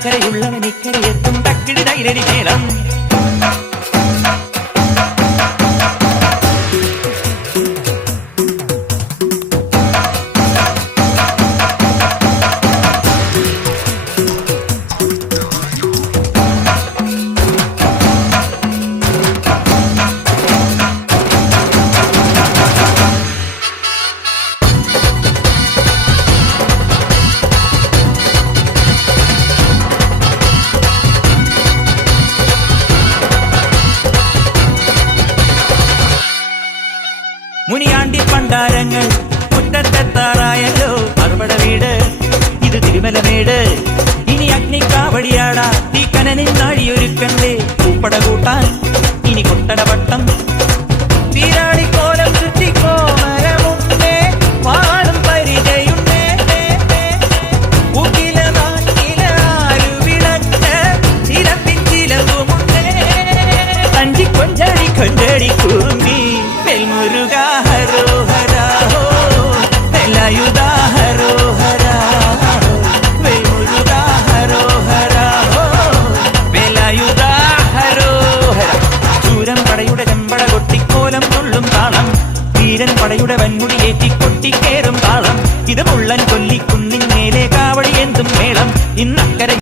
അക്കരയുള്ളവൻ ഇക്കരയെത്തും തക്കിടി തൈരടി മേളം. മുനിയാണ്ടി പണ്ടാരങ്ങൾ മുറ്റത്തെത്താറായല്ലോ മറുപട വീട് ഇത് തിരുമലമേട്. ഇനി അഗ്നിക്കാവടിയാടാ തീക്കനനിൻ നാഴിയൊരുക്കണ്ടേ പൂപ്പട കൂട്ടാൻ ഇനി കൊട്ടടവട്ടം. തീരാളിക്കോലം ചുറ്റിക്കോ മരമുണ്ടേ വാളും പരിചയുണ്ടേ. ൂക്കില നാട്ടില ആരുവിളക്ക് ചിലപ്പിൻ ചിലവുമുണ്ടേ. കഞ്ചി കൊഞ്ചടി കൊഞ്ചടി കുറുമ്പി വെൽമുരുക ഹരോഹരാ ഹോ വെലായുധ ഹരോഹരാ വെൽമുരുക ഹരോഹരാ ഹോ വെലായുധ ഹരോഹര. ചൂരം പടയുടെ ചെമ്പട കൊട്ടിക്കോലം തുള്ളും താളം വീരൻ പടയുടെ വൻമുടി ഏറ്റിക്കൊട്ടിക്കേറും താളം. ഇത് മുള്ളൻ കൊല്ലിക്കുന്നിൻ മേലെ കാവടി എന്തും മേളം. ഇന്നക്കര